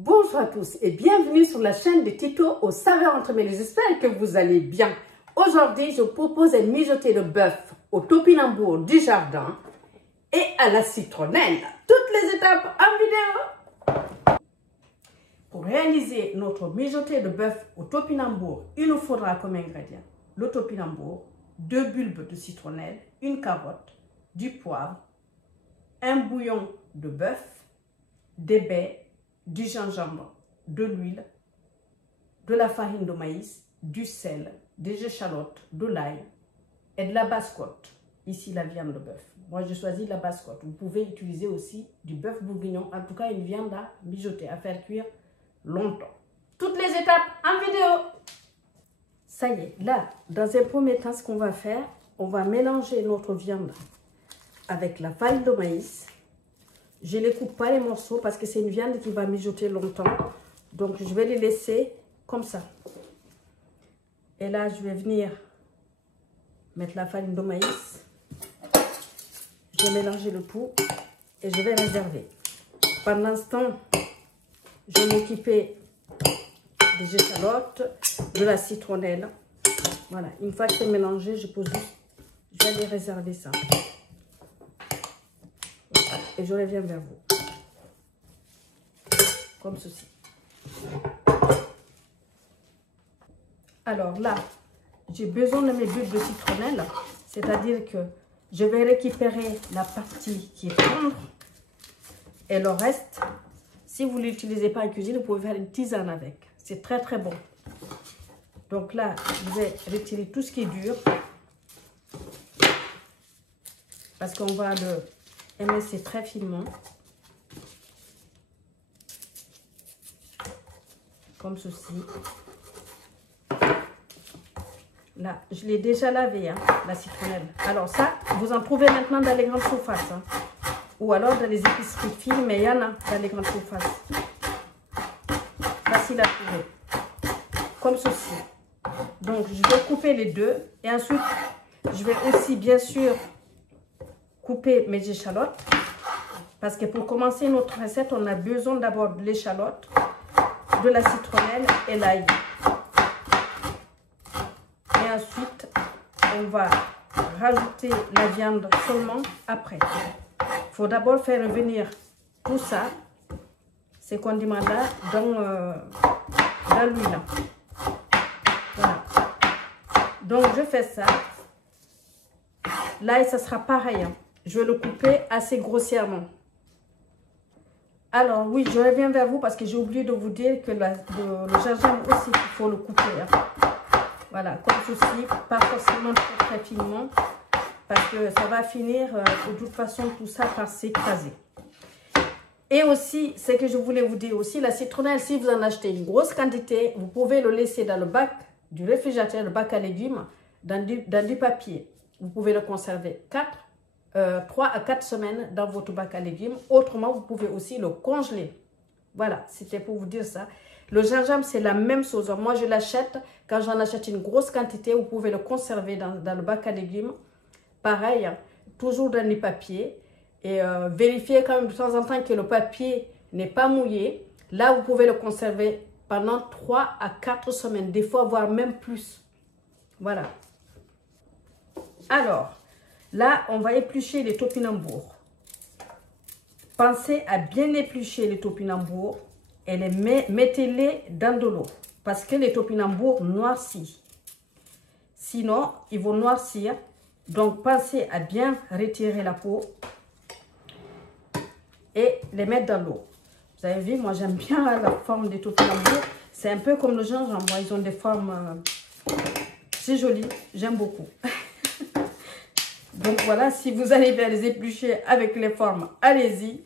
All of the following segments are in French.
Bonjour à tous et bienvenue sur la chaîne de Tito aux saveurs entremêlées. J'espère que vous allez bien. Aujourd'hui, je vous propose un mijoté de bœuf au topinambour du jardin et à la citronnelle. Toutes les étapes en vidéo. Pour réaliser notre mijoté de bœuf au topinambour, il nous faudra comme ingrédients le topinambour, 2 bulbes de citronnelle, une carotte, du poivre, un bouillon de bœuf, des baies, du gingembre, de l'huile, de la farine de maïs, du sel, des échalotes, de l'ail et de la basse-côte. Ici, la viande de bœuf. Moi, je choisis la basse-côte. Vous pouvez utiliser aussi du bœuf bourguignon. En tout cas, une viande à mijoter, à faire cuire longtemps. Toutes les étapes en vidéo. Ça y est, là, dans un premier temps, ce qu'on va faire, on va mélanger notre viande avec la farine de maïs. Je ne les coupe pas les morceaux parce que c'est une viande qui va mijoter longtemps. Donc, je vais les laisser comme ça. Et là, je vais venir mettre la farine de maïs. Je vais mélanger le tout et je vais réserver. Pendant ce temps, je vais m'occuper des échalotes, de la citronnelle. Voilà, une fois que c'est mélangé, je vais les réserver ça. Et je reviens vers vous. Comme ceci. Alors là, j'ai besoin de mes bulbes de citronnelle. C'est-à-dire que je vais récupérer la partie qui est tendre. Et le reste, si vous ne l'utilisez pas en cuisine, vous pouvez faire une tisane avec. C'est très très bon. Donc là, je vais retirer tout ce qui est dur. Parce qu'on va le émincer très finement. Comme ceci. Là, je l'ai déjà lavé, hein, la citronnelle. Alors ça, vous en trouvez maintenant dans les grandes surfaces. Hein, ou alors dans les épiceries fines, mais il y en a dans les grandes surfaces. Facile à trouver. Comme ceci. Donc, je vais couper les deux. Et ensuite, je vais aussi, bien sûr, couper mes échalotes. Parce que pour commencer notre recette, on a besoin d'abord de l'échalote, de la citronnelle et l'ail. Et ensuite, on va rajouter la viande seulement après. Il faut d'abord faire revenir tout ça, ces condiments-là, dans l'huile. Voilà. Donc, je fais ça. L'ail, ça sera pareil. Hein. Je vais le couper assez grossièrement. Alors, oui, je reviens vers vous parce que j'ai oublié de vous dire que le gingembre aussi, il faut le couper. Hein. Voilà, comme ceci, pas forcément très, très finement parce que ça va finir de toute façon tout ça par s'écraser. Et aussi, ce que je voulais vous dire aussi, la citronnelle, si vous en achetez une grosse quantité, vous pouvez le laisser dans le bac du réfrigérateur, le bac à légumes, dans du papier. Vous pouvez le conserver 3 à 4 semaines dans votre bac à légumes. Autrement, vous pouvez aussi le congeler. Voilà, c'était pour vous dire ça. Le gingembre, c'est la même chose. Moi, je l'achète. Quand j'en achète une grosse quantité, vous pouvez le conserver dans le bac à légumes. Pareil, toujours dans les papiers. Et vérifiez quand même de temps en temps que le papier n'est pas mouillé. Là, vous pouvez le conserver pendant 3 à 4 semaines. Des fois, voire même plus. Voilà. Alors, là, on va éplucher les topinambours. Pensez à bien éplucher les topinambours et mettez-les dans de l'eau. Parce que les topinambours noircissent. Sinon, ils vont noircir. Donc, pensez à bien retirer la peau et les mettre dans l'eau. Vous avez vu, moi, j'aime bien la forme des topinambours. C'est un peu comme le gingembre. Ils ont des formes... c'est joli. J'aime beaucoup. Donc voilà, si vous allez bien les éplucher avec les formes, allez-y.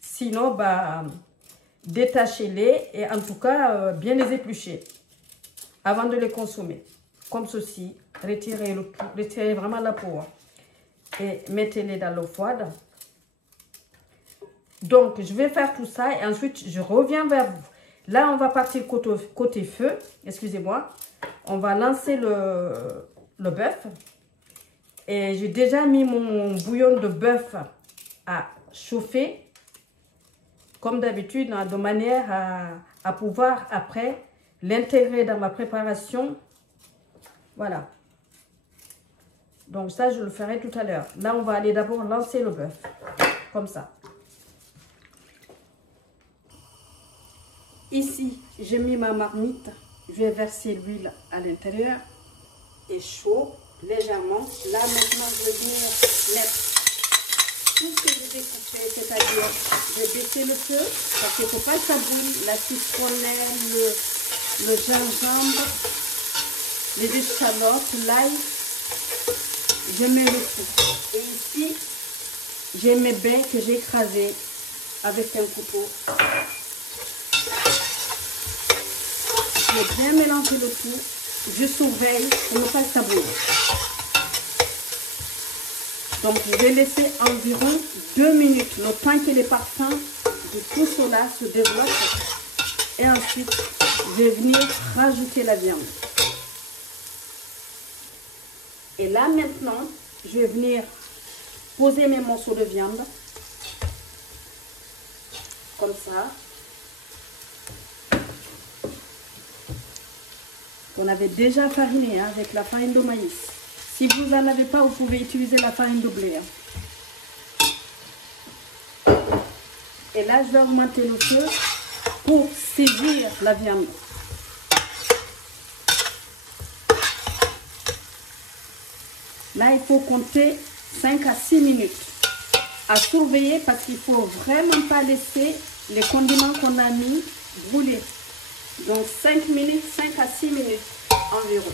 Sinon, bah, détachez-les et en tout cas, bien les éplucher avant de les consommer. Comme ceci, retirez vraiment la peau et mettez-les dans l'eau froide. Donc, je vais faire tout ça et ensuite, je reviens vers vous. Là, on va partir côté feu, excusez-moi. On va lancer le bœuf. Et j'ai déjà mis mon bouillon de bœuf à chauffer. comme d'habitude, hein, de manière à pouvoir après l'intégrer dans ma préparation. Voilà. Donc ça, je le ferai tout à l'heure. Là, on va aller d'abord lancer le bœuf. Comme ça. Ici, j'ai mis ma marmite. Je vais verser l'huile à l'intérieur. Et chaud, légèrement. Là, maintenant, je vais venir mettre tout ce que je vais couper. C'est-à-dire, je vais baisser le feu. Parce qu'il ne faut pas que ça brûle. La citronnelle, le gingembre, les échalotes, l'ail. Je mets le tout. Et ici, j'ai mes baies que j'ai écrasées avec un couteau. Je vais bien mélanger le tout. Je surveille pour ne pas que ça brûle. Donc, je vais laisser environ 2 minutes, le temps que les parfums de tout cela se développent. Et ensuite, je vais venir rajouter la viande. Et là, maintenant, je vais venir poser mes morceaux de viande. Comme ça. On avait déjà fariné hein, avec la farine de maïs. Si vous n'en avez pas, vous pouvez utiliser la farine de blé. Hein. Et là, je vais augmenter le feu pour saisir la viande. Là, il faut compter 5 à 6 minutes. À surveiller parce qu'il ne faut vraiment pas laisser les condiments qu'on a mis brûler. Donc 5 minutes, 5 à 6 minutes environ.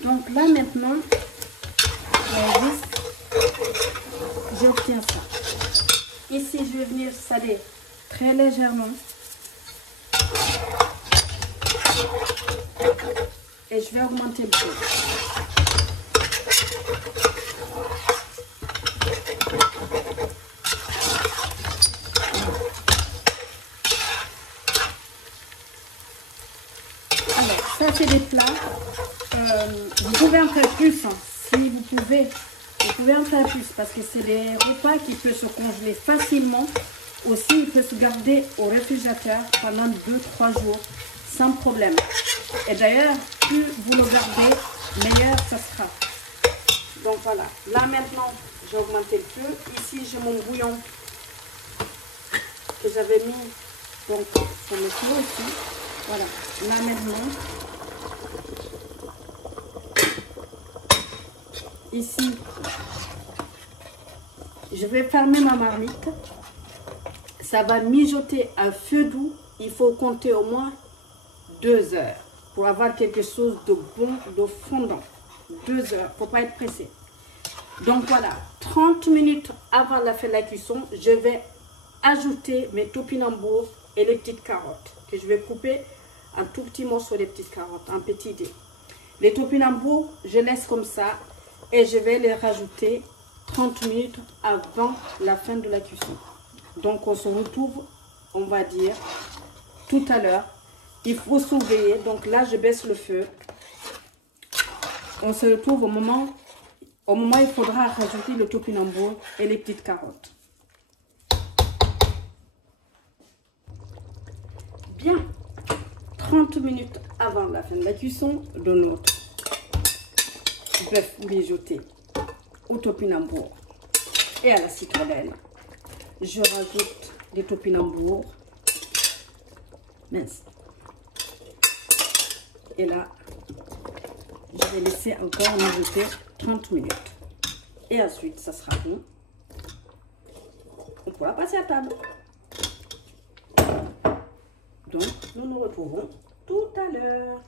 Donc là maintenant, j'obtiens ça. Ici, je vais venir saler très légèrement. Et je vais augmenter le feu. Alors, ça c'est des plats. Vous pouvez en faire plus, hein, si vous pouvez. Vous pouvez en faire plus parce que c'est des repas qui peuvent se congeler facilement. Aussi, il peut se garder au réfrigérateur pendant 2-3 jours sans problème. Et d'ailleurs, plus vous le gardez, meilleur ça sera. Donc voilà. Là maintenant, j'ai augmenté le feu. Ici, j'ai mon bouillon que j'avais mis donc sur le feu aussi. Voilà. Là maintenant, ici, je vais fermer ma marmite. Ça va mijoter à feu doux. Il faut compter au moins 2 heures pour avoir quelque chose de bon, de fondant. 2 heures, il ne faut pas être pressé. Donc voilà, 30 minutes avant la fin de la cuisson, je vais ajouter mes topinambours et les petites carottes que je vais couper en tout petits morceaux, les petites carottes, en petits dés. Les topinambours, je laisse comme ça et je vais les rajouter 30 minutes avant la fin de la cuisson. Donc on se retrouve, on va dire, tout à l'heure. Il faut surveiller. Donc là, je baisse le feu. On se retrouve au moment où il faudra rajouter le topinambour et les petites carottes. Bien. 30 minutes avant la fin de la cuisson de notre bœuf mijoté au topinambour et à la citronnelle. Je rajoute des topinambours. Mince. Et là, je vais laisser encore mijoter 30 minutes. Et ensuite, ça sera bon. On pourra passer à table. Donc, nous nous retrouvons tout à l'heure.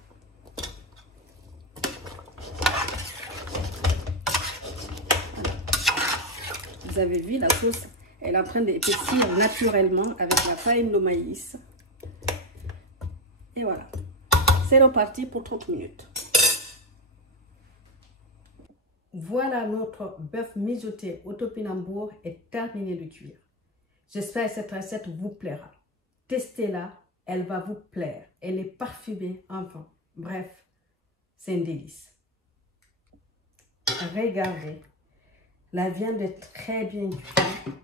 Vous avez vu, la sauce, elle est en train d'épaissir naturellement avec la farine de maïs. Et voilà. C'est reparti pour 30 minutes. Voilà, notre bœuf mijoté au topinambour est terminé de cuire. J'espère que cette recette vous plaira. Testez-la, elle va vous plaire. Elle est parfumée enfin. Bref, c'est un délice. Regardez La viande est très bien cuite.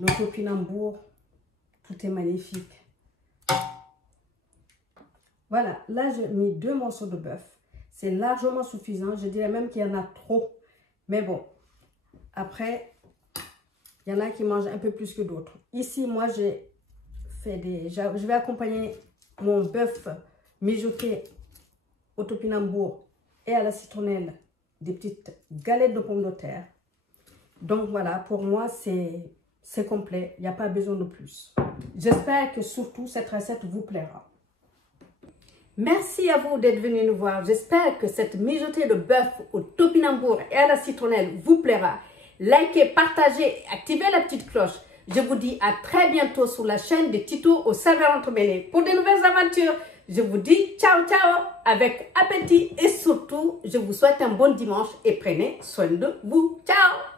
Le topinambour, tout est magnifique. Voilà, là j'ai mis 2 morceaux de bœuf. C'est largement suffisant. Je dirais même qu'il y en a trop. Mais bon, après, il y en a qui mangent un peu plus que d'autres. Ici, moi, j'ai fait je vais accompagner mon bœuf mijoté au topinambour et à la citronnelle des petites galettes de pommes de terre. Donc voilà, pour moi, c'est complet. Il n'y a pas besoin de plus. J'espère que surtout cette recette vous plaira. Merci à vous d'être venus nous voir. J'espère que cette mijotée de bœuf au topinambour et à la citronnelle vous plaira. Likez, partagez, activez la petite cloche. Je vous dis à très bientôt sur la chaîne de Tito aux saveurs entremêlées pour de nouvelles aventures. Je vous dis ciao ciao avec appétit et surtout je vous souhaite un bon dimanche et prenez soin de vous. Ciao!